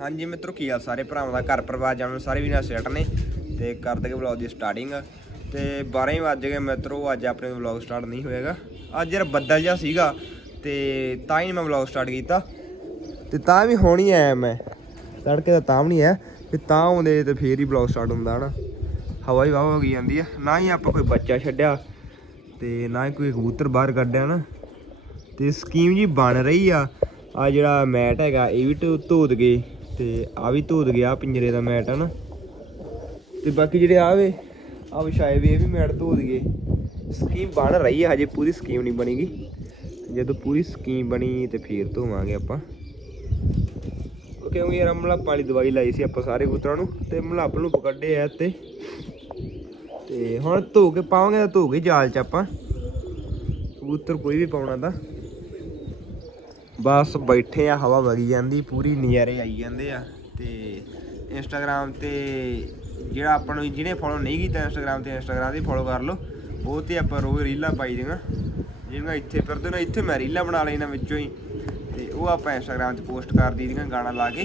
ਹਾਂਜੀ ਮਿੱਤਰੋ, ਕੀ ਆ ਸਾਰੇ ਭਰਾਵਾਂ ਦਾ? ਘਰ ਪਰਿਵਾਰ ਜਾਣੋ, ਸਾਰੇ ਵੀ ਨਾਲ ਸੈਟ ਨੇ ਤੇ ਕਰ ਦਗੇ ਵਲੌਗ ਦੀ ਸਟਾਰਟਿੰਗ ਤੇ 12 ਹੀ ਵੱਜ ਗਏ ਮਿੱਤਰੋ, ਅੱਜ ਆਪਣੇ ਵਲੌਗ ਸਟਾਰਟ ਨਹੀਂ ਹੋਏਗਾ। ਅੱਜ ਯਾਰ ਬੱਦਲ ਜਿਹਾ ਸੀਗਾ ਤੇ ਤਾਂ ਹੀ ਮੈਂ ਵਲੌਗ ਸਟਾਰਟ ਕੀਤਾ। ਤੇ ਤਾਂ ਵੀ ਹੁਣ ਹੀ ਆਇਆ ਮੈਂ ਤੜਕੇ ਦਾ ਤਾਂ ਵੀ ਨਹੀਂ ਆਇਆ ਤੇ ਤਾਂ ਆਉਂਦੇ ਤੇ ਫੇਰ ਹੀ ਵਲੌਗ ਸਟਾਰਟ ਹੁੰਦਾ ਹਨਾ। ਹਵਾ ਹੀ ਵਾਹ ਹੋ ਗਈ ਜਾਂਦੀ ਆ ਨਾ ਹੀ ਆਪਾਂ ਕੋਈ ਬੱਚਾ ਛੱਡਿਆ ਤੇ ਨਾ ਹੀ ਕੋਈ ਕਬੂਤਰ ਬਾਹਰ ਕੱਢਿਆ ਨਾ। ਤੇ ਸਕੀਮ ਜੀ ਬਣ ਰਹੀ ਆ। ਆ ਜਿਹੜਾ ਮੈਟ ਹੈਗਾ, ਇਹ ਵੀ ਧੋ- ਧੋਦ ਗਏ ਤੇ ਆ ਵੀ ਧੋਦ ਗਿਆ ਪਿੰਜਰੇ ਦਾ ਮੈਟ ਹੈ ਨਾ ਤੇ ਬਾਕੀ ਜਿਹੜੇ ਆਵੇ ਆ ਵਿਛਾਏ ਵੀ ਇਹ ਵੀ ਮੈਟ ਧੋਦ ਗਏ। ਸਕੀਮ ਬਣ ਰਹੀ ਹੈ ਹਜੇ ਪੂਰੀ ਸਕੀਮ ਨਹੀਂ ਬਣੀਗੀ ਜਦੋਂ ਪੂਰੀ ਸਕੀਮ ਬਣੀ ਤੇ ਫੇਰ ਧੋਵਾਂਗੇ ਆਪਾਂ। ਕਿਉਂਕਿ ਯਾਰ ਮਲਾਪ ਵਾਲੀ ਦਵਾਈ ਲਾਈ ਸੀ ਆਪਾਂ ਸਾਰੇ ਕਬੂਤਰਾਂ ਨੂੰ, ਤੇ ਮਲਾਪ ਨੂੰ ਕੱਢੇ ਆ ਤੇ ਤੇ ਹੁਣ ਧੋ ਕੇ ਪਾਵਾਂਗੇ ਤਾਂ ਧੋ ਕੇ ਜਾਲ ਚ ਆਪਾਂ। ਕਬੂਤਰ ਕੋਈ ਵੀ ਪਾਉਣਾ ਤਾਂ। ਬਸ ਬੈਠੇ ਆ, ਹਵਾ ਵਗੀ ਜਾਂਦੀ, ਪੂਰੀ ਨਜ਼ਾਰੇ ਆਈ ਜਾਂਦੇ ਆ। ਤੇ ਇੰਸਟਾਗ੍ਰam ਤੇ ਜਿਹੜਾ ਆਪਾਂ ਨੂੰ ਜਿਹਨੇ ਫੋਲੋ ਨਹੀਂ ਕੀਤਾ ਇੰਸਟਾਗ੍ਰam ਤੇ ਇੰਸਟਾਗ੍ਰam ਤੇ ਫੋਲੋ ਕਰ ਲਓ। ਉਹ ਤੇ ਆਪਾਂ ਰੋਜ਼ ਰੀਲਾਂ ਪਾਈ ਦੀਆਂ। ਜਿਵੇਂ ਇੱਥੇ ਫਿਰਦੇ ਨੇ, ਇੱਥੇ ਮੈਂ ਰੀਲਾਂ ਬਣਾ ਲੈਣਾ ਵਿੱਚੋਂ ਹੀ। ਤੇ ਉਹ ਆਪਾਂ ਇੰਸਟਾਗ੍ਰam ਤੇ ਪੋਸਟ ਕਰ ਦਈਦੀਆਂ ਗਾਣਾ ਲਾ ਕੇ।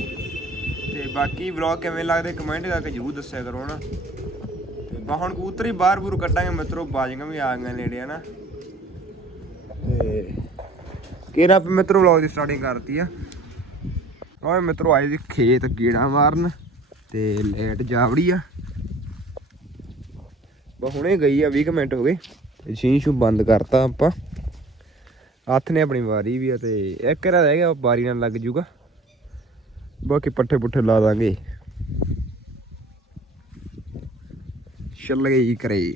ਤੇ ਬਾਕੀ ਵਲੌਗ ਕਿਵੇਂ ਲੱਗਦੇ ਕਮੈਂਟ ਕਰਕੇ ਜਰੂਰ ਦੱਸਿਆ ਕਰੋ ਨਾ ਤੇ ਬਾ ਹੁਣ ਕਬੂਤਰ ਹੀ ਬਾਹਰ ਬੂਰ ਕੱਢਾਂਗੇ, ਮਿੱਤਰੋ, ਬਾਜੀਆਂ ਵੀ ਆ ਗਈਆਂ ਨੇੜੇ, ਹਨਾ। ਤੇ ਕਿਹੜਾ ਆਪਾਂ ਮਿੱਤਰੋ ਵਲੌਗ ਦੀ ਸਟਾਰਟਿੰਗ ਕਰਤੀ ਆ। ਓਏ ਮਿੱਤਰੋ, ਆਏ ਜੀ ਖੇਤ ਕੀੜਾ ਮਾਰਨ ਤੇ ਲੇਟ ਜਾਵੜੀ ਆ। ਬਾ ਹੁਣੇ ਗਈ ਆ 20 ਕੁ ਮਿੰਟ ਹੋ ਗਏ। ਤੇ ਸ਼ੀਸ਼ੂ ਬੰਦ ਕਰਤਾ ਆਪਾਂ। ਹੱਥ ਨੇ ਆਪਣੀ ਵਾਰੀ ਵੀ ਆ ਤੇ ਇੱਕ ਰਾ ਰਹਿ ਗਿਆ ਵਾਰੀ ਨਾਲ ਲੱਗ ਜੂਗਾ। ਬਾਕੀ ਪੱਠੇ ਪੁੱਠੇ ਲਾ ਦਾਂਗੇ। ਚੱਲ ਗਈ ਕਰੇ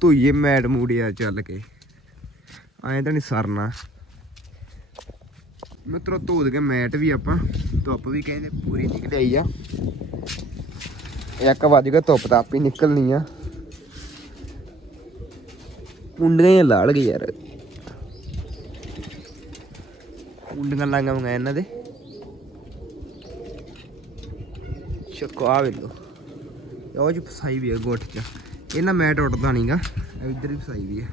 ਧੋਈਏ ਮੈਟ ਮੂੜਿਆ ਚੱਲ ਕੇ। ਐਂ ਤਾਂ ਨਹੀਂ ਸਰਨਾ। ਮਿੱਤਰੋ ਧੋਦ ਕੇ ਮੈਟ ਵੀ ਆਪਾਂ। ਧੁੱਪ ਵੀ ਕਹਿੰਦੇ ਪੂਰੀ ਨਿਕਲ ਆਈ ਆ। ਇੱਕ ਵੱਜ ਗਿਆ ਧੁੱਪ ਤਾਂ ਆਪੇ ਨਿਕਲਣੀ ਆ। ਮੁੰਡੀਆਂ ਹੀ ਲਾਲ ਗਏ ਯਾਰ। ਮੁੰਡੀਆਂ ਲਾਂਗਾ ਮੰਗਾ ਇਹਨਾਂ ਦੇ। ਚੱਕੋ ਆ ਵੇਲੋ ਉਹ ਜੀ ਫਸਾਈ ਵੀ ਆ ਗੋਠ ਚ। ਇਹਨਾਂ ਮੈਟ ਉੱਡਦਾ ਨਹੀਂਗਾ ਇੱਧਰ ਵੀ ਫਸਾਈ ਵੀ ਆ।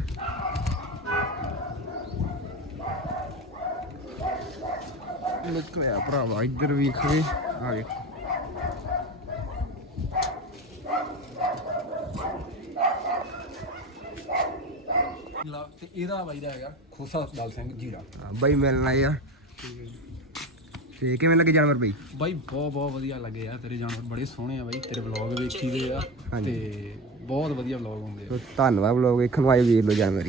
ਨਿਕਲਿਆ ਭਰਾਵਾ ਇੱਧਰ ਵੇਖੇ ਆ ਵੇ ਲਾ- ਤੇ ਇਹਦਾ ਬਾਈ ਦਾ ਹੈਗਾ ਖੋਸਾ ਦਲ ਸਿੰਘ ਜੀਰਾ। ਬਾਈ ਮਿਲਣਾ ਤੇ ਕਿਵੇਂ ਲੱਗੇ ਜਾਨਵਰ ਬਈ? ਬਾਈ ਬਹੁਤ ਬਹੁਤ ਵਧੀਆ ਲੱਗੇ ਆ ਤੇਰੇ ਜਾਨਵਰ ਬੜੇ ਸੋਹਣੇ ਆ ਬਾਈ ਤੇਰੇ ਵਲੌਗ ਵੇਖੀ ਦੇ ਆ ਹਾਂਜੀ। ਤੇ ਬਹੁਤ ਵਧੀਆ ਵਲੌਗ ਹੁੰਦੇ ਆ। ਸੋ ਧੰਨਵਾਦ ਬਲੌਗ ਵੇਖਣ ਨੂੰ ਆਏ ਵੀਰ ਲੋ ਜਾਨਵਰ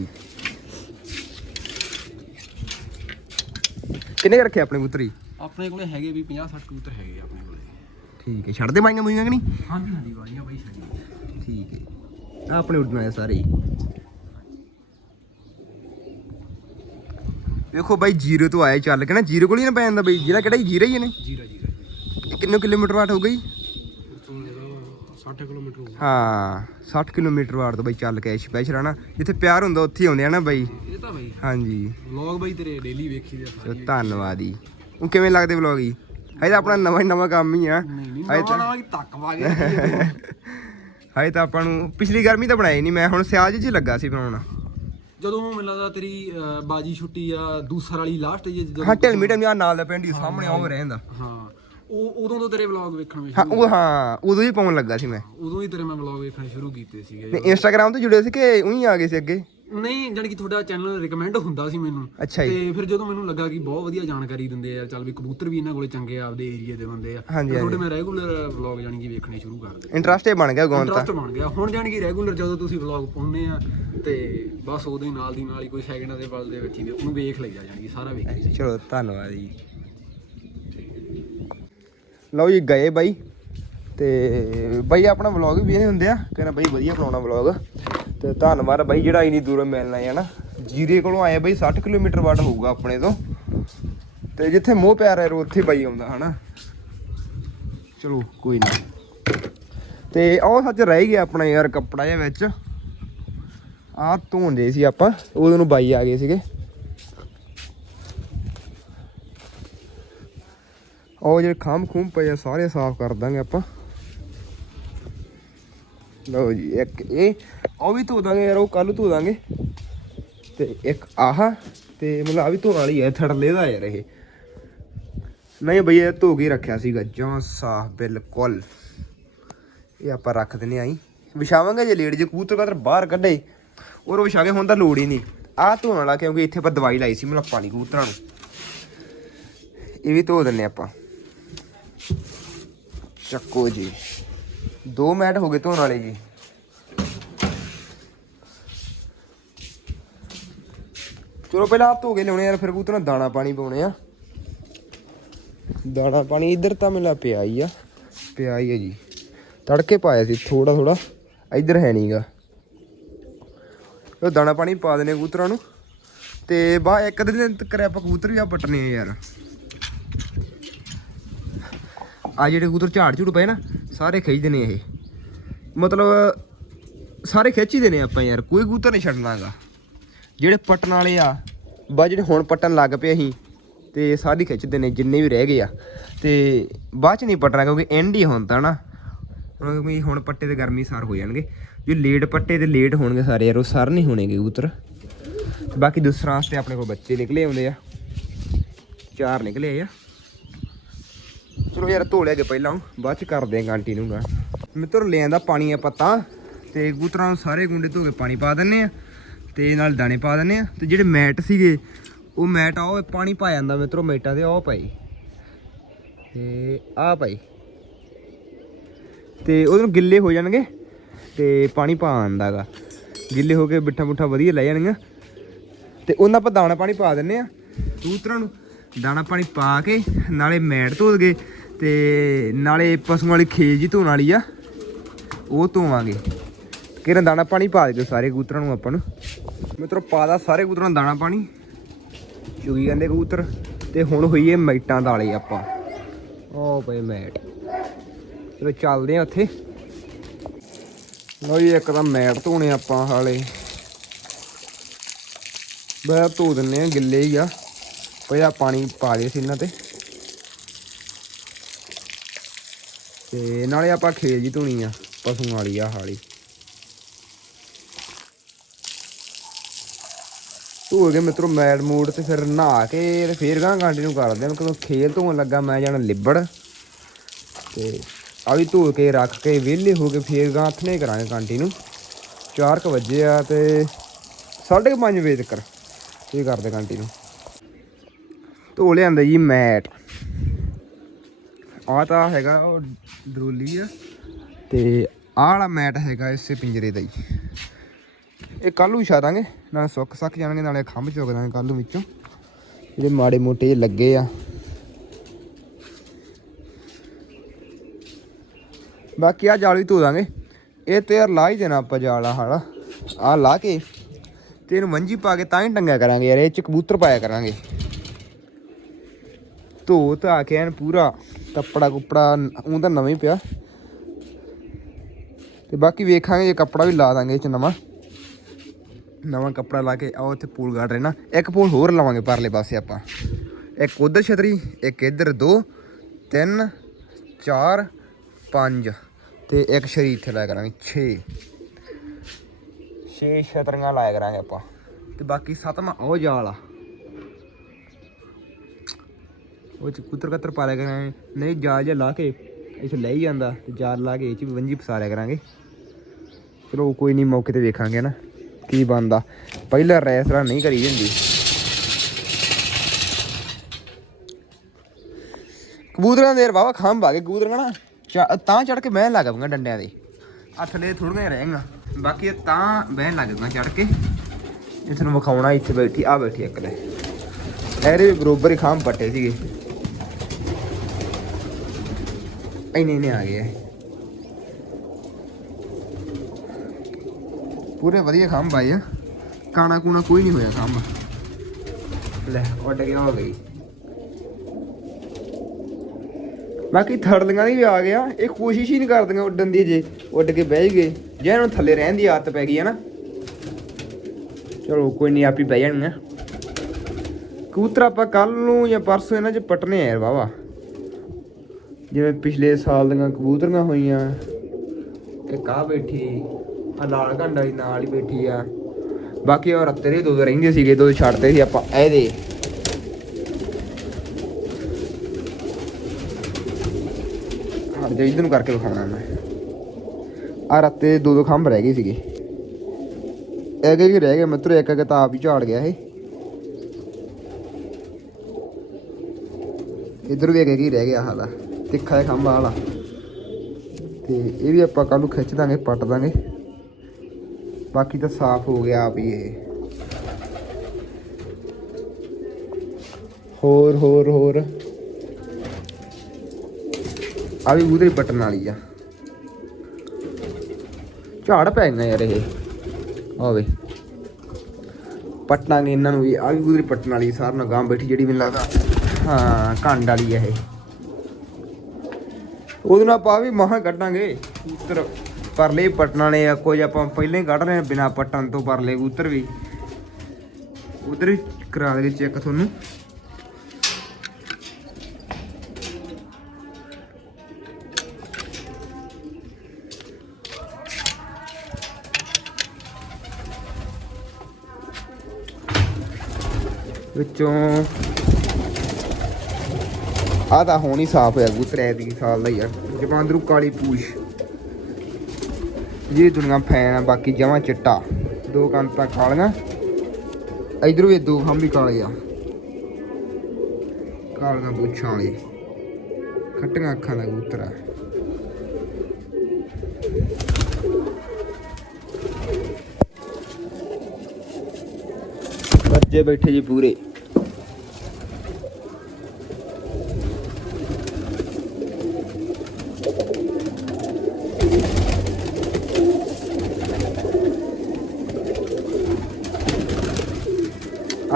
ਕਿੰਨੇ ਕੁ ਰੱਖੇ ਆਪਣੇ ਪੁੱਤਰੀ ਆਪਣੇ ਕੋਲੇ ਹੈਗੇ ਵੀ 50 60 ਕਬੂਤਰ ਹੈਗੇ ਆ ਆਪਣੇ ਕੋਲੇ। ਠੀਕ ਹੈ ਛੱਡਦੇ ਬਾਈਆਂ ਬੁਈਆਂ ਕਿ ਨਹੀਂ? ਹਾਂਜੀ ਹਾਂਜੀ ਬਾਈਆਂ ਬਾਈ ਛੱਡੀ ਠੀਕ ਹੈ। ਆਹ ਆਪਣੇ ਉੱਡਣਾ ਹੈ ਸਾਰੇ। ਹੀ ਵੇਖੋ ਬਾਈ ਜੀਰੋ ਤੋਂ ਆਏ ਚੱਲ ਕੇ ਨਾ ਜੀਰੋ ਕੋਲ ਹੀ ਨਾ ਪੈ ਜਾਂਦਾ ਬਾਈ। ਜਿਹੜਾ ਕਿਹੜਾ ਹੀ ਜੀਰਾ ਹੀ ਇਹਨੇ ਜੀਰਾ ਜੀਰਾ ਇਹ ਕਿੰਨੇ ਕਿਲੋਮੀਟਰ ਵਾਟ ਹੋ ਗਈ? ਉਤੋਂ ਇਹਦਾ 60 ਕਿਲੋਮੀਟਰ ਹੋਊਗਾ ਹਾਂ 60 ਕਿਲੋਮੀਟਰ ਵਾਟ ਤੋਂ ਬਾਈ ਚੱਲ ਕੇ ਸਪੈਸ਼ਲ ਹਨਾ ਜਿੱਥੇ ਪਿਆਰ ਹੁੰਦਾ ਉੱਥੇ ਹੀ ਆਉਂਦੇ ਆ ਨਾ ਬਾਈ। ਤਾਂ ਬਾਈ। ਹਾਂਜੀ। ਵਲੌਗ ਬਾਈ ਤੇਰੇ ਡੇਲੀ ਵੇਖੀ ਦੇ ਧੰਨਵਾਦ ਜੀ। ਉਹ ਕਿਵੇਂ ਲੱਗਦੇ ਵਲੌਗ ਜੀ? ਹਜੇ ਤਾਂ ਆਪਣਾ ਨਵਾਂ ਨਵਾਂ ਕੰਮ ਹੀ ਆ। ਨਹੀਂ ਨਹੀਂ ਨਵਾਂ ਨਵਾਂ ਕੀ ਤੱਕ ਵਾ ਗਿਆ ਹਜੇ ਤਾਂ ਆਪਾਂ ਨੂੰ ਪਿਛਲੀ ਗਰਮੀ ਤਾਂ ਬਣਾਈ ਨਹੀਂ ਮੈਂ ਹੁਣ ਸਿਆਲ 'ਚ ਹੀ ਲੱਗਾ ਸੀ ਬਣਾਉਣਾ। ਜਦੋਂ ਮੈਨੂੰ ਲੱਗਦਾ ਤੇਰੀ ਬਾਜੀ ਛੁੱਟੀ ਆ ਦੂਸਰ ਵਾਲੀ ਲਾਸਟ ਜਦੋਂ ਹਾਂ ਢਿਲ ਮੀਟਮ ਆ ਨਾਲ ਦਾ ਪਿੰਡ ਹੀ ਸਾਹਮਣੇ ਆਉਂ ਰਹਿੰਦਾ। ਹਾਂ। ਉਹ ਉਦੋਂ ਤੋਂ ਤੇਰੇ ਵਲੌਗ ਵੇਖਣ ਵਿੱਚ ਹਾਂ ਉਹ ਹਾਂ ਉਦੋਂ ਹੀ ਪਾਉਣ ਲੱਗਾ ਸੀ ਮੈਂ। ਉਦੋਂ ਹੀ ਤੇਰੇ ਮੈਂ ਵਲੌਗ ਵੇਖਣੇ ਸ਼ੁਰੂ ਕੀਤੇ ਸੀਗੇ। ਤੇ ਇੰਸਟਾਗ੍ਰam ਤੋਂ ਜੁੜੇ ਸੀ ਕਿ ਉਹੀ ਆ ਗਏ ਸੀ ਅੱਗੇ? ਨਹੀਂ ਜਾਣੀ ਕਿ ਤੁਹਾਡਾ ਚੈਨਲ ਰეკਮੈਂਡ ਹੁੰਦਾ ਸੀ ਮੈਨੂੰ। ਅੱਛਾ ਜੀ। ਤੇ ਫਿਰ ਜਦੋਂ ਮੈਨੂੰ ਲੱਗਾ ਕਿ ਬਹੁਤ ਵਧੀਆ ਜਾਣਕਾਰੀ ਦਿੰਦੇ ਆ ਚੱਲ ਵੀ ਕਬੂਤਰ ਵੀ ਇਹਨਾਂ ਕੋਲੇ ਚੰਗੇ ਆ ਆਪਦੇ ਏਰੀਆ ਦੇ ਬੰਦੇ ਆ ਹਾਂਜੀ, ਤੇ ਤੁਹਾਡੇ ਮੈਂ ਰੈਗੂਲਰ ਵਲੌਗ ਜਾਣੀ ਕਿ ਵੇਖਣੇ ਸ਼ੁਰੂ ਕਰ ਦਿੱਤੇ। ਇੰਟਰਸਟ ਹੀ ਬਣ ਗਿਆ ਗੌਨ ਤਾਂ। ਇੰਟਰਸਟ ਬਣ ਗਿਆ। ਹੁਣ ਜਾਣੀ ਕਿ ਰੈਗੂਲਰ ਜਦੋਂ ਤੁਸੀਂ ਵਲੌਗ ਪਾਉਂਦੇ ਆ ਤੇ ਬਸ ਉਹਦੇ ਨਾਲ ਦੀ ਨਾਲ ਹੀ ਕੋਈ ਸੈਕਿੰਡਾਂ ਦੇ ਬਲ ਦੇ ਵਿੱਚ ਹੀ ਉਹਨੂੰ ਵੇਖ ਲਈਦਾ ਜਾਣੀ ਕਿ ਸਾਰਾ ਵੇਖ ਲਈਦਾ। ਚਲੋ ਧੰਨਵਾਦ ਜੀ। ਲਓ ਜੀ ਗਏ ਬਾਈ। ਤੇ ਬਾਈ ਆਪਣਾ ਵਲੌਗ ਵੀ ਇਹ ਹੁੰਦੇ ਆ? ਕਹਿੰਦਾ ਬਾਈ ਵਧੀਆ ਬਣਾਉਣਾ ਵਲੌਗ ਤੇ ਧੰਨਵਾਦ ਬਾਈ ਜਿਹੜਾ ਇੰਨੀ ਦੂਰੋਂ ਮਿਲਣਾ ਹੈ ਨਾ। ਜੀਰੇ ਕੋਲੋਂ ਆਏ ਬਾਈ 60 ਕਿਲੋਮੀਟਰ ਵਾਟ ਹੋਊਗਾ ਆਪਣੇ ਤੋਂ। ਤੇ ਜਿੱਥੇ ਮੋਹ ਪਿਆਰ ਹੈ ਉੱਥੇ ਬਾਈ ਆਉਂਦਾ, ਹਨਾ। ਚਲੋ, ਕੋਈ ਨਹੀਂ ਤੇ ਉਹ ਸੱਚ ਰਹਿ ਗਿਆ ਆਪਣਾ ਯਾਰ ਕੱਪੜਾ ਜਿਹਾ ਵਿੱਚ। ਆਹ ਧੋਂਦੇ ਸੀ ਆਪਾਂ, ਉਦੋਂ ਨੂੰ ਬਾਈ ਆ ਗਏ ਸੀਗੇ। ਉਹ ਜਿਹੜੇ ਖਾਮ ਖੂਮ ਪਏ ਆ, ਸਾਰੇ ਸਾਫ਼ ਕਰ ਦਾਂਗੇ ਆਪਾਂ। ਲਓ ਜੀ, ਇੱਕ ਇਹ, ਉਹ ਵੀ ਧੋ ਦਾਂਗੇ ਯਾਰ, ਉਹ ਕੱਲ ਧੋ ਦਾਂਗੇ। ਤੇ ਇੱਕ ਆਹ, ਤੇ ਮਤਲਬ ਆ ਵੀ ਧੋਣ ਵਾਲੀ ਹੈ, ਥੜਲੇ ਦਾ ਯਾਰ ਇਹ। ਨਹੀਂ ਬਈ, ਇਹ ਧੋ ਕੇ ਰੱਖਿਆ ਸੀਗਾ ਜਮਾਂ ਸਾਫ਼ ਬਿਲਕੁਲ। ਇਹ ਆਪਾਂ ਰੱਖ ਦਿੰਨੇ ਆਈ ਵਿਛਾਵਾਂਗੇ ਜੇ ਲੇਟ, ਜੇ ਕਬੂਤਰ ਕਦਰ ਬਾਹਰ ਕੱਢੇ ਔਰ ਉਹ ਵਿਛਾ ਕੇ ਹੁਣ ਤਾਂ ਲੋੜ ਹੀ ਨਹੀਂ। ਆਹ ਧੋਣ ਵਾਲਾ, ਕਿਉਂਕਿ ਇੱਥੇ ਆਪਾਂ ਦਵਾਈ ਲਾਈ ਸੀ ਮਲੱਪਾਂ ਦੀ ਕਬੂਤਰਾਂ ਨੂੰ। ਇਹ ਵੀ ਧੋ ਦਿੰਨੇ ਆਪਾਂ। ਚੱਕੋ ਜੀ। ਦੋ ਮਿੰਟ ਹੋ ਗਏ ਧੋਣ ਵਾਲੇ ਜੀ। ਚਲੋ ਪਹਿਲਾਂ ਆਪ ਧੋ ਕੇ ਲਿਆਉਣੇ ਯਾਰ, ਫਿਰ ਕਬੂਤਰਾਂ ਨੂੰ ਦਾਣਾ ਪਾਣੀ ਪਾਉਣੇ ਆ। ਦਾਣਾ ਪਾਣੀ ਇੱਧਰ ਤਾਂ ਮੈਨੂੰ ਪਿਆ ਹੀ ਆ, ਪਿਆ ਹੀ ਹੈ ਜੀ। ਤੜਕੇ ਪਾਇਆ ਸੀ ਥੋੜਾ ਥੋੜਾ ਇੱਧਰ ਹੈ ਨਹੀਂਗਾ ਉਹ ਦਾਣਾ ਪਾਣੀ ਪਾ ਦੇਣੇ ਕਬੂਤਰਾਂ ਨੂੰ। ਤੇ ਬਾ ਇੱਕ ਦਿਨ ਤੱਕ ਆਪਾਂ ਕਬੂਤਰ ਵੀ ਆ ਪਟਨੇ ਆ ਯਾਰ। ਆ ਜਿਹੜੇ ਕਬੂਤਰ ਝਾੜ ਝੂੜ ਪਏ ਨਾ ਸਾਰੇ ਖਿੱਚਦੇ ਨੇ ਇਹ। ਮਤਲਬ, ਸਾਰੇ ਖਿੱਚ ਹੀ ਦੇਣੇ ਆਪਾਂ ਯਾਰ, ਕੋਈ ਕਬੂਤਰ ਨਹੀਂ ਛੱਡਣਾਗਾ ਜਿਹੜੇ ਪਟਣ ਵਾਲੇ ਆ ਬਾ ਜਿਹੜੇ ਹੁਣ ਪਟਣ ਲੱਗ ਪਏ ਅਸੀਂ, ਤੇ ਸਾਰੇ ਖਿੱਚਦੇ ਨੇ, ਜਿੰਨੇ ਵੀ ਰਹਿ ਗਏ ਆ। ਤੇ ਬਾਅਦ ਚ ਨਹੀਂ ਪਟਣਾ, ਕਿਉਂਕਿ ਐਂਡ ਹੀ ਹੁੰਦਾ ਨਾ। ਹੁਣ ਕਿਉਂਕਿ ਹੁਣ ਪੱਟੇ ਤੇ ਗਰਮੀ ਸਾਰ ਹੋ ਜਾਣਗੇ। ਜੇ ਲੇਟ ਪੱਟੇ ਤੇ ਲੇਟ ਹੋਣਗੇ ਸਾਰੇ ਯਾਰ, ਉਹ ਸਰ ਨਹੀਂ ਹੋਣਗੇ ਕਬੂਤਰ। ਬਾਕੀ ਦੂਸਰਾ ਵਾਸਤੇ ਆਪਣੇ ਕੋਲ ਬੱਚੇ ਨਿਕਲੇ ਆਉਂਦੇ ਆ। ਚਾਰ ਨਿਕਲੇ ਆ। ਚਲੋ ਯਾਰ ਧੋ ਲਿਆ ਜੇ ਪਹਿਲਾਂ। ਬਾਅਦ ਚ ਕਰਦੇ ਆ ਗਾਂਟੀ ਨੂੰ ਗਾ ਮਿੱਤਰ ਲੈ ਆਂਦਾ ਪਾਣੀ ਆ ਪੱਤਾ ਤੇ ਕੂਤਰਾਂ ਨੂੰ ਸਾਰੇ ਗੁੰਡੇ ਧੋ ਕੇ ਪਾਣੀ ਪਾ ਦਿੰਨੇ ਆ ਤੇ ਨਾਲ ਦਾਣੇ ਪਾ ਦਿੰਨੇ ਆ ਤੇ ਜਿਹੜੇ ਮੈਟ ਸੀਗੇ, ਉਹ ਮੈਟ ਆ, ਉਹ ਪਾਣੀ ਪਾ ਜਾਂਦਾ ਮਿੱਤਰੋ ਮੈਟਾਂ ਤੇ ਉਹ ਪਾਈ ਤੇ ਆ ਪਾਈ ਤੇ ਉਹਦੇ ਨੂੰ ਗਿੱਲੇ ਹੋ ਜਾਣਗੇ ਤੇ ਪਾਣੀ ਪਾ ਆਂਦਾਗਾ ਗਿੱਲੇ ਹੋ ਕੇ ਬਿੱਠਾ ਬੁੱਠਾ ਵਧੀਆ ਲੈ ਜਾਣਗੀਆਂ। ਤੇ ਉਹਨਾਂ ਆਪਾਂ ਦਾਣਾ ਪਾਣੀ ਪਾ ਦਿੰਨੇ ਆ। ਕਬੂਤਰਾਂ ਨੂੰ ਦਾਣਾ ਪਾਣੀ ਪਾ ਕੇ ਨਾਲੇ ਮੈਟ ਧੋ ਦਗੇ ਤੇ ਨਾਲੇ ਪਸ਼ੂਆਂ ਵਾਲੀ ਖੇਜ ਹੀ ਧੋਣ ਵਾਲੀ ਆ, ਉਹ ਧੋਵਾਂਗੇ। ਕਿਰਨ, ਦਾਣਾ ਪਾਣੀ ਪਾ ਦਿਓ ਸਾਰੇ ਕਬੂਤਰਾਂ ਨੂੰ ਆਪਾਂ ਨੂੰ। ਮਿੱਤਰੋ ਪਾਦਾ ਸਾਰੇ ਕਬੂਤਰਾਂ ਨੂੰ ਦਾਣਾ ਪਾਣੀ। ਚੁਗੀ ਜਾਂਦੇ ਕਬੂਤਰ, ਤੇ ਹੁਣ ਹੋਈਏ ਮੈਟਾਂ ਵਾਲੇ ਆਪਾਂ। ਉਹ ਪਏ ਮੈਟ। ਚਲੋ ਚੱਲਦੇ ਆ ਉੱਥੇ। ਲਓ ਜੀ, ਇੱਕ ਤਾਂ ਮੈਟ ਧੋਣੇ ਆਪਾਂ ਹਾਲੇ। ਬੈ ਧੋ ਦਿੰਨੇ ਆ, ਗਿੱਲੇ ਹੀ ਆ। ਪਹਿਲਾਂ ਪਾਣੀ ਪਾ ਦੇ ਸੀ ਇਹਨਾਂ ਤੇ। ਤੇ ਨਾਲੇ ਆਪਾਂ ਖੇਲ ਜੀ ਧੂਣੀ ਆ, ਪਸ਼ੂਆਂ ਵਾਲੀ ਆ ਹਾਲੀ। ਧੋ ਕੇ ਮਿੱਤਰੋ ਮੈਡ ਮੂਡ ਤੇ ਫਿਰ ਨਹਾ ਕੇ ਤੇ ਫੇਰ ਗਾਂ ਕੰਟੀਨਿਊ ਕਰਦੇ ਆ ਕਿਉਂਕਿ ਖੇਲ ਧੋਣ ਲੱਗਾ, ਮੈਂ ਜਾਣਾ ਲਿਬੜ। ਤੇ ਆ ਵੀ ਧੋ ਕੇ ਰੱਖ ਕੇ ਵਿਹਲੇ ਹੋ ਕੇ ਫੇਰ ਗਾਂ ਹੱਥ ਨੇ ਕਰਾਂਗੇ ਕੰਟੀਨਿਊ 4 ਕੁ ਵਜੇ ਆ ਤੇ 5:30 ਵਜੇ ਤੱਕ ਇਹ ਕਰਦੇ ਕੰਟੀਨਿਊ ਧੋ ਲਿਆਂਦਾ ਜੀ ਮੈਟ। ਆ ਤਾਂ ਹੈਗਾ ਉਹ ਡਰੋਲੀ ਆ। ਤੇ ਆਹ ਵਾਲਾ ਮੈਟ ਹੈਗਾ ਇਸੇ ਪਿੰਜਰੇ ਦਾ ਹੀ। ਇਹ ਕੱਲ ਨੂੰ ਵਿਛਾ ਦਾਂਗੇ, ਨਾਲੇ ਸੁੱਕ ਸੱਕ ਜਾਣਗੇ, ਨਾਲੇ ਖੰਭ ਚੁੱਕ ਦਾਂਗੇ ਕੱਲ ਨੂੰ ਵਿੱਚੋਂ। ਜਿਹੜੇ ਮਾੜੇ ਮੋਟੇ ਲੱਗੇ ਆ। ਬਾਕੀ ਆ ਜਾਲ ਵੀ ਧੋ ਦਾਂਗੇ। ਇਹ ਤੇ ਯਾਰ ਲਾ ਹੀ ਦੇਣਾ ਆਪਾਂ ਜਾਲ ਆ ਹਾਲਾ ਆ ਲਾ ਕੇ ਤੇ ਇਹਨੂੰ ਮੰਜੀ ਪਾ ਕੇ ਤਾਂ ਹੀ ਟੰਗਿਆ ਕਰਾਂਗੇ ਯਾਰ, ਇਹ ਚ ਕਬੂਤਰ ਪਾਇਆ ਕਰਾਂਗੇ। ਧੋ ਧਾ ਕੇ ਐਨ ਪੂਰਾ। ਕੱਪੜਾ ਕੁਪੜਾ ਉਹ ਤਾਂ ਨਵਾਂ ਹੀ ਪਿਆ। ਤੇ ਬਾਕੀ ਵੇਖਾਂਗੇ, ਜੇ ਕੱਪੜਾ ਵੀ ਲਾ ਦਾਂਗੇ ਇਹ ਚ ਨਵਾਂ। ਨਵਾਂ ਕੱਪੜਾ ਲਾ ਕੇ ਆਓ ਇੱਥੇ ਪੂਲ ਗਾਰਡ ਰਹਿਣਾ ਇੱਕ ਪੂਲ ਹੋਰ ਲਾਵਾਂਗੇ ਪਰਲੇ ਪਾਸੇ ਆਪਾਂ। ਇੱਕ ਉਧਰ ਛਤਰੀ, ਇੱਕ ਇੱਧਰ ਦੋ, ਤਿੰਨ, ਚਾਰ, ਪੰਜ ਤੇ ਇੱਕ ਸ਼ਰੀ ਇੱਥੇ ਲਾਇਆ ਕਰਾਂਗੇ 6 6 ਛਤਰੀਆਂ ਲਾਇਆ ਕਰਾਂਗੇ ਆਪਾਂ। ਤੇ ਬਾਕੀ ਸੱਤਵਾਂ ਉਹ ਜਾਲ ਆ। ਉਹ ਚ ਕੁੱਤਰ ਕਤਰ ਪਾ ਲਿਆ ਕਰਾਂਗੇ। ਨਹੀਂ, ਜਾਲ ਜਿਹਾ ਲਾ ਕੇ ਇੱਥੇ ਲੈ ਹੀ ਜਾਂਦਾ ਤੇ ਜਾਲ ਲਾ ਕੇ ਇਹ ਚ ਵੀ ਵੰਜੀ ਫਸਾ ਲਿਆ ਕਰਾਂਗੇ। ਚਲੋ, ਕੋਈ ਨਹੀਂ ਮੌਕੇ ਤੇ ਵੇਖਾਂਗੇ ਨਾ ਕੀ ਬਣਦਾ। ਪਹਿਲਾਂ ਰੈਸਰਾ ਨਹੀਂ ਕਰੀ ਜਾਂਦੀ। ਕਬੂਤਰਾਂ ਦੇ ਵਾਵਾ ਖੰਭ ਆ ਗਏ ਕਬੂਤਰਾਂ ਨਾ ਚਾ- ਤਾਂ ਚੜ ਕੇ ਬਹਿਣ ਲੱਗ ਪਊਗਾ ਡੰਡਿਆਂ ਦੇ। ਆ ਥੱਲੇ ਥੋੜੀਆਂ ਰਹਿਣਗਾ ਬਾਕੀ ਤਾਂ ਬਹਿਣ ਲੱਗ ਪਊਗਾ ਚੜ ਕੇ। ਇਹ ਤੁਹਾਨੂੰ ਵਿਖਾਉਣਾ, ਇੱਥੇ ਬੈਠੀ ਆ ਬੈਠੀ ਇੱਕ ਲੈ। ਇਹਦੇ ਵੀ ਬਰੋਬਰ ਹੀ ਖੰਭ ਪੱਟੇ ਸੀਗੇ। ਇੰਨੇ ਨੇ ਆ ਗਏ ਇਹ। ਪੂਰੇ ਵਧੀਆ ਖੰਭ ਆਏ ਆ ਕਾਣਾ ਕੂਣਾ ਕੋਈ ਨਹੀਂ ਹੋਇਆ ਖੰਭ। ਲੈ, ਉੱਡ ਗਿਆ, ਹੋ ਗਈ। ਬਾਕੀ ਥੜਲੀਆਂ ਦੀ ਵੀ ਆ ਗਿਆ। ਇਹ ਕੋਸ਼ਿਸ਼ ਹੀ ਨਹੀਂ ਕਰਦੀਆਂ ਉੱਡਣ ਦੀ ਜੇ। ਉੱਡ ਕੇ ਬਹਿ ਗਏ ਜੇ ਇਹਨਾਂ ਨੂੰ ਥੱਲੇ ਰਹਿਣ ਦੀ ਆਦਤ ਪੈ ਗਈ ਹੈ ਨਾ। ਚਲੋ, ਕੋਈ ਨਹੀਂ, ਆਪੀ ਬਹਿ ਜਾਣਗੇ ਕਬੂਤਰ ਆਪਾਂ ਕੱਲ ਨੂੰ ਜਾਂ ਪਰਸੋਂ ਇਹਨਾਂ 'ਚ ਪਟਨੇ ਆ ਯਾਰ ਵਾਵਾ ਜਿਵੇਂ ਪਿਛਲੇ ਸਾਲ ਦੀਆਂ ਕਬੂਤਰੀਆਂ ਹੋਈਆਂ। ਇੱਕ ਆ ਬੈਠੀ? ਆ ਲਾਲ ਘੰਡਾ ਦੀ ਨਾਲ ਹੀ ਬੈਠੀ ਆ। ਬਾਕੀ ਉਹ ਰੱਤੇ ਦੇ ਦੋ ਰਹਿੰਦੇ ਸੀਗੇ ਦੋ ਛੱਡਦੇ ਸੀ ਆਪਾਂ ਇਹਦੇ। ਹਟ ਜਾ ਇਧਰ ਨੂੰ ਕਰਕੇ ਵਿਖਾਉਣਾ ਮੈਂ। ਆ ਰੱਤੇ ਦੋ ਦੋ ਖੰਭ ਰਹਿ ਗਏ ਸੀਗੇ। ਇੱਕ ਇੱਕ ਰਹਿ ਗਏ ਮਿੱਤਰੋ, ਇੱਕ ਇੱਕ ਤਾਂ ਆਪ ਹੀ ਝਾੜ ਗਿਆ ਇਹ। ਇਧਰ ਵੀ ਇੱਕ ਇੱਕ ਹੀ ਰਹਿ ਗਿਆ ਹਾਲਾ ਤਿੱਖਾ ਜਿਹਾ ਖੰਭ ਵਾਲਾ। ਤੇ ਇਹ ਵੀ ਆਪਾਂ ਕੱਲ ਨੂੰ ਖਿੱਚ ਦਾਂਗੇ, ਪੱਟ ਦਾਂਗੇ। ਬਾਕੀ ਤਾਂ ਸਾਫ਼ ਹੋ ਗਿਆ ਆਪ ਹੀ ਇਹ। ਹੋਰ ਹੋਰ ਹੋਰ। ਆ ਵੀ ਉਧਰ ਹੀ ਪੱਟਣ ਵਾਲੀ ਆ। ਝਾੜ ਪੈ ਗਏ ਯਾਰ ਇਹ। ਆਵੇ ਪਟਨਾਂਗੇ ਇਹਨਾਂ ਨੂੰ ਵੀ। ਆ ਵੀ ਉਧਰ ਹੀ ਪੱਟਣ ਵਾਲੀ ਸਾਰਿਆਂ ਨਾਲ ਗਾਂ ਬੈਠੀ ਜਿਹੜੀ ਮੈਨੂੰ ਲੱਗਦਾ। ਹਾਂ, ਕੰਡ ਵਾਲੀ ਆ ਇਹ। ਉਹਦੇ ਨਾਲ ਆਪਾਂ ਵੀ ਮਹਾਂ ਕੱਢਾਂਗੇ ਕਬੂਤਰ। ਪਰਲੇ ਹੀ ਪੱਟਣ ਵਾਲੇ ਕੁਝ ਆਪਾਂ ਪਹਿਲਾਂ ਹੀ ਕੱਢ ਰਹੇ ਹਾਂ ਬਿਨਾ ਪੱਟਣ ਤੋਂ ਪਰਲੇ ਕਬੂਤਰ ਵੀ। ਉਧਰ ਕਰਾ ਦੇਗੇ ਚੈੱਕ ਤੁਹਾਨੂੰ। ਵਿੱਚੋਂ ਆ ਤਾਂ ਹੁਣ ਹੀ ਸਾਫ਼ ਹੋਇਆ ਕਬੂਤਰ ਐਤਕੀ ਸਾਲ ਦਾ ਹੀ ਆ। ਕਾਲੀ ਪੂਛ। ਇਹ ਦੁਨੀਆ ਫੈਨ ਆ, ਬਾਕੀ ਜਮਾਂ ਚਿੱਟਾ। ਦੋ ਕੰਤਾਂ ਕਾਲੀਆਂ। ਇਧਰੋਂ ਵੀ ਦੋ ਖੰਭ ਵੀ ਕਾਲੇ ਆ। ਕਾਲੀਆਂ ਪੂਛਾਂ ਵਾਲੇ। ਖੱਟੀਆਂ ਅੱਖਾਂ ਦਾ ਕਬੂਤਰ ਆ। ਬੱਚੇ ਬੈਠੇ ਜੀ ਪੂਰੇ।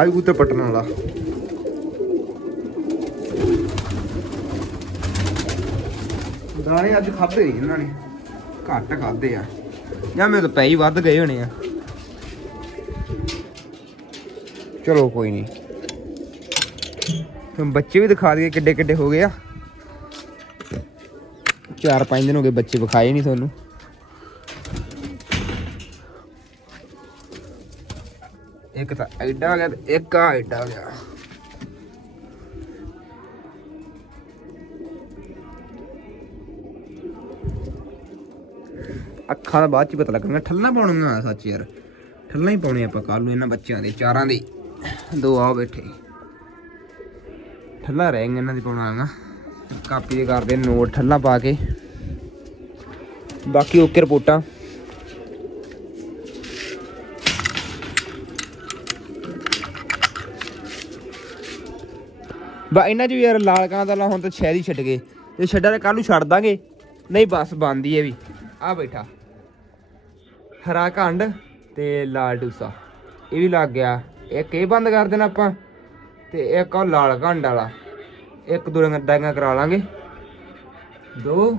ਆ ਵੀ ਕਬੂਤਰ ਪਟਣ ਵਾਲਾ। ਦਾਣੇ ਅੱਜ ਖਾਦੇ ਨਹੀਂ ਇਹਨਾਂ ਨੇ। ਘੱਟ ਖਾਦੇ ਆ। ਜਾਂ ਮੇਰੇ ਤਾਂ ਪੈ ਹੀ ਵੱਧ ਗਏ ਹੋਣੇ ਆ। ਚਲੋ ਕੋਈ ਨਹੀਂ। ਹੁਣ ਬੱਚੇ ਵੀ ਦਿਖਾ ਦਈਏ ਕਿੱਡੇ ਕਿੱਡੇ ਹੋ ਗਏ ਆ। ਚਾਰ ਪੰਜ ਦਿਨ ਹੋ ਗਏ ਬੱਚੇ ਵਿਖਾਏ ਨਹੀਂ ਤੁਹਾਨੂੰ। ਇੱਕ ਤਾਂ ਗਿਆ ਤੇ ਇੱਕ ਆ ਐਡਾ ਗਿਆ। ਅੱਖਾਂ ਦਾ ਬਾਅਦ ਚ ਪਤਾ ਲੱਗਣਾ ਠੱਲਾਂ ਪਾਉਣੀਆਂ ਸੱਚ ਯਾਰ। ਠੱਲਾਂ ਹੀ ਪਾਉਣੇ ਆਪਾਂ ਕੱਲ ਨੂੰ ਇਹਨਾਂ ਬੱਚਿਆਂ ਦੇ, ਚਾਰਾਂ ਦੇ। ਦੋ ਆ ਬੈਠੇ। ਠੱਲਾਂ ਰਹਿ ਗਏ ਇਹਨਾਂ ਦੀ ਪਾਉਣਾਗਾ ਕਾਪੀ ਦੇ ਕਰਦੇ ਨੋਟ ਠੱਲਾਂ ਪਾ ਕੇ। ਬਾਕੀ ਓਕੇ ਰਿਪੋਰਟਾਂ। ਬਾ, ਇਹਨਾਂ ਚ ਵੀ ਯਾਰ ਲਾਲ ਕਾਂ ਦਾ ਲਾ, ਹੁਣ ਤਾਂ ਸ਼ਹਿਰ ਹੀ ਛੱਡ ਗਏ। ਤੇ ਛੱਡਾਂ ਤੇ ਕੱਲ ਨੂੰ ਛੱਡ ਦਾਂਗੇ। ਨਹੀਂ, ਬਸ ਬੰਦੀ ਹੈ ਵੀ। ਆ ਬੈਠਾ। ਹਰਾ ਕੰਡ ਤੇ ਲਾਲ ਟੂਸਾ ਇਹ ਵੀ ਲੱਗ ਗਿਆ। ਇੱਕ ਇਹ ਬੰਦ ਕਰ ਦੇਣਾ ਆਪਾਂ? ਤੇ ਇੱਕ ਉਹ ਲਾਲ ਕੰਡ ਵਾਲਾ। ਇੱਕ ਦੋ ਡਾਂਗਾ ਕਰਾ ਲਾਂਗੇ। ਦੋ।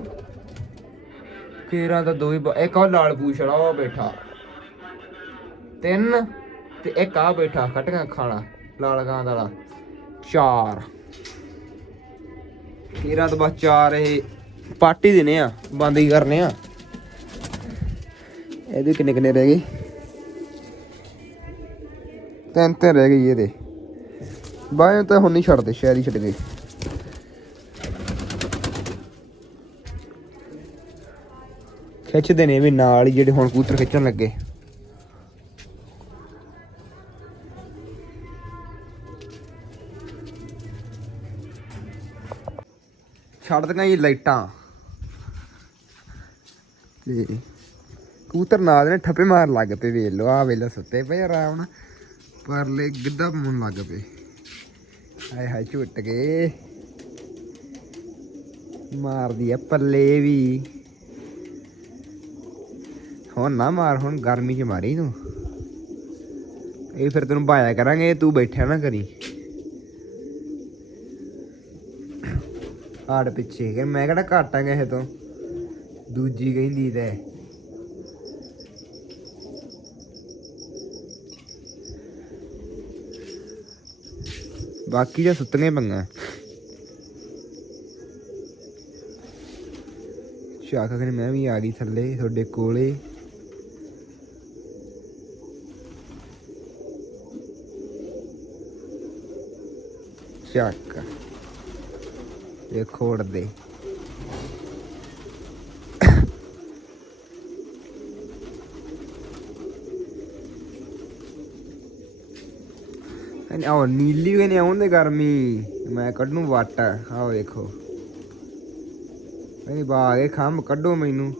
ਕੇਰਾਂ ਦਾ ਦੋ ਹੀ ਇੱਕ ਉਹ ਲਾਲ ਪੂਛ ਵਾਲਾ, ਉਹ ਬੈਠਾ। ਤਿੰਨ ਤੇ ਇੱਕ ਆ ਬੈਠਾ ਖਟੀਆਂ ਖਾਣਾ। ਲਾਲ ਗਾਂ ਵਾਲਾ। ਚਾਰ। ਕੇਰਾਂ ਤੋਂ ਬਸ ਚਾਰ ਇਹ ਪਾਰਟੀ ਦੇਣੇ ਆ, ਬੰਦ ਹੀ ਕਰਨੇ ਆ। ਇਹਦੇ ਕਿੰਨੇ ਕਿੰਨੇ ਰਹਿ ਗਏ? ਤਿੰਨ ਤਿੰਨ ਰਹਿ ਗਏ ਇਹਦੇ। ਬਾਹਰ ਤਾਂ ਹੁਣ ਨਹੀਂ ਛੱਡਦੇ, ਸ਼ਹਿਰ ਹੀ ਛੱਡ ਗਏ। ਖਿੱਚਦੇ ਨੇ ਵੀ ਨਾਲ ਹੀ ਜਿਹੜੇ ਹੁਣ ਕੂਤਰ ਖਿੱਚਣ ਲੱਗੇ। ਛੱਡ ਦਿਆਂ ਜੀ ਲਾਈਟਾਂ। ਤੇ ਕਬੂਤਰ ਨਾਲ ਨੇ ਠੱਪੇ ਮਾਰ ਲੱਗ ਪਏ, ਵੇਖ ਲਓ ਆ ਵੇਲਾ ਸੁੱਤੇ ਪਏ ਆਰਾਮ ਨਾਲ। ਪਰਲੇ ਗਿੱਧਾ ਪਾਉਣ ਲੱਗ ਪਏ। ਹਾਏ ਹਾਏ, ਝੁੱਟ ਗਏ। ਮਾਰਦੀ ਆ ਪੱਲੇ ਵੀ। ਹੁਣ ਨਾ ਮਾਰ, ਹੁਣ ਗਰਮੀ 'ਚ ਮਾਰੀ ਤੂੰ। ਇਹ ਫਿਰ ਤੈਨੂੰ ਭਾਇਆ ਕਰਾਂਗੇ, ਤੂੰ ਬੈਠਿਆ ਨਾ ਕਰੀ। ਆੜ ਪਿੱਛੇ ਕਿ ਮੈਂ ਕਿਹੜਾ ਘੱਟ ਆ ਕਿਸੇ ਤੋਂ? ਦੂਜੀ ਕਹਿੰਦੀ ਤੇ। ਬਾਕੀ ਤਾਂ ਸੁੱਤੀਆਂ ਪੰਗਾ ਸ਼ਾਖਾ ਕਹਿੰਦੇ ਮੈਂ ਵੀ ਆ ਗਈ ਥੱਲੇ, ਤੁਹਾਡੇ ਕੋਲੇ। ਚੱਕ ਇਹ ਖੋੜ ਦੇ। ਇਹਨੇ ਆਹ, ਨੀਲੀ ਵੀ ਨੇ ਆਉਂਦੇ ਗਰਮੀ। ਮੈਂ ਕੱਢੂ ਵਟ। ਆਹ, ਵੇਖੋ। ਮੇਰੀ ਬਾਗ ਇਹ ਖੰਮ ਕੱਢੋ ਮੈਨੂੰ।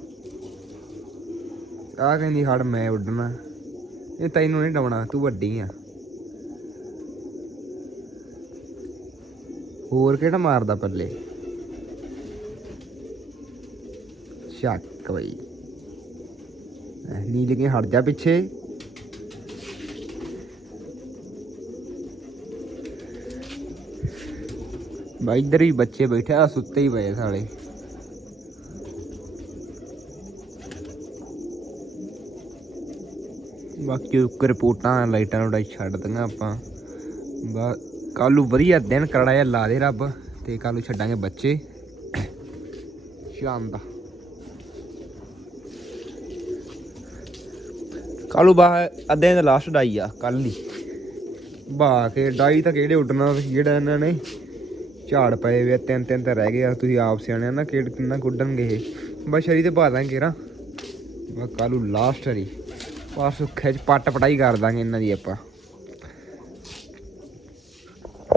ਆਹ ਕਹਿੰਦੀ, ਹੜ ਮੈਂ ਉੱਡਣਾ। ਇਹ ਤੈਨੂੰ ਨਹੀਂ ਡਾਉਣਾ, ਤੂੰ ਵੱਡੀ ਆ। ਹੋਰ ਕਿਹੜਾ ਮਾਰਦਾ ਪੱਲੇ? ਸ਼ੱਕ ਬਈ। ਐ ਕੇ ਹਟ ਜਾ ਪਿੱਛੇ। ਬਾਈ ਇੱਧਰ ਵੀ ਬੱਚੇ ਬੈਠੇ ਆ ਸੁੱਤੇ ਹੀ ਪਏ ਸਾਲੇ। ਬਾਕੀ ਰਿਪੋਰਟਾਂ ਲਾਈਟਾਂ ਲੁਟਾਈ ਛੱਡ ਦਿੰਗਾ ਆਪਾਂ। ਬਾ ਕੱਲੂ ਵਧੀਆ ਦਿਨ ਕਰੜਾ ਜਿਹਾ ਲਾ ਦੇ ਰੱਬ ਤੇ ਕੱਲੂ ਛੱਡਾਂਗੇ ਬੱਚੇ। ਸ਼ਾਮ ਦਾ। ਕੱਲੂ ਬਾ ਅੱਧੇ ਦਾ ਲਾਸਟ ਡਾਈ ਆ ਕੱਲ ਹੀ ਬਾ ਕੇ ਡਾਈ ਤਾਂ ਕਿਹੜੇ ਉੱਡਣਾ ਸੀ ਜਿਹੜਾ ਇਹਨਾਂ ਨੇ ਝਾੜ ਪਏ ਵੇ ਆ, ਤਿੰਨ ਤਿੰਨ ਤਾਂ ਰਹਿ ਗਏ ਆ ਤੁਸੀਂ ਆਪ ਸਿਆਣੇ ਆ ਨਾ ਕਿਹੜੇ ਕਿੰਨਾ ਗੁੱਡਣਗੇ ਇਹ। ਬਸ ਸ਼ਰੀ ਤੇ ਪਾ ਦਾਂਗੇ ਰਾ ਬਾ ਨੂੰ ਲਾਸਟ ਹਰੀ ਬਸ ਖਿੱਚ ਪੱਟ ਪਟਾਈ ਕਰ ਦਾਂਗੇ ਇਹਨਾਂ ਦੀ ਆਪਾਂ।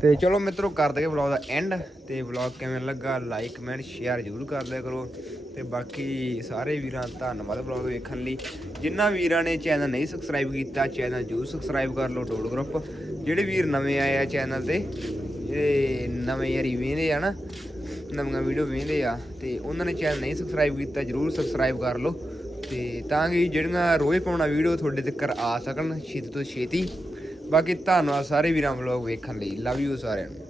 ਤੇ ਚਲੋ ਮਿੱਤਰੋ ਕਰ ਦਗੇ ਵਲੌਗ ਦਾ ਐਂਡ ਤੇ ਵਲੌਗ ਕਿਵੇਂ ਲੱਗਾ ਲਾਈਕ ਕਮੈਂਟ ਸ਼ੇਅਰ ਜ਼ਰੂਰ ਕਰ ਲਿਆ ਕਰੋ। ਤੇ ਬਾਕੀ ਸਾਰੇ ਵੀਰਾਂ ਦਾ ਧੰਨਵਾਦ ਵਲੌਗ ਵੇਖਣ ਲਈ। ਜਿਨ੍ਹਾਂ ਵੀਰਾਂ ਨੇ ਚੈਨਲ ਨਹੀਂ ਸਬਸਕ੍ਰਾਈਬ ਕੀਤਾ ਚੈਨਲ ਜ਼ਰੂਰ ਸਬਸਕ੍ਰਾਈਬ ਕਰ ਲਓ ਡੋਲ ਗਰੁੱਪ ਜਿਹੜੇ ਵੀਰ ਨਵੇਂ ਆਏ ਆ ਚੈਨਲ ਤੇ ਜਿਹੜੇ ਨਵੇਂ ਯਾਰੀ ਵੇਖਦੇ ਆ ਨਾ, ਨਵੀਆਂ ਵੀਡੀਓ ਵੇਖਦੇ ਆ, ਤੇ ਉਹਨਾਂ ਨੇ ਚੈਨਲ ਨਹੀਂ ਸਬਸਕ੍ਰਾਈਬ ਕੀਤਾ, ਜਰੂਰ ਸਬਸਕ੍ਰਾਈਬ ਕਰ ਲਓ। ਤੇ ਤਾਂ ਕਿ ਜਿਹੜੀਆਂ ਰੋਜ਼ ਪਾਉਣਾ ਵੀਡੀਓ ਤੁਹਾਡੇ ਤੱਕ ਆ ਸਕਣ, ਛੇਤੀ ਤੋਂ ਛੇਤੀ। ਬਾਕੀ ਧੰਨਵਾਦ ਸਾਰੇ ਵੀਰਾਂ ਵਲੋਗ ਵੇਖਣ ਲਈ ਲਵ ਯੂ ਸਾਰਿਆਂ ਨੂੰ।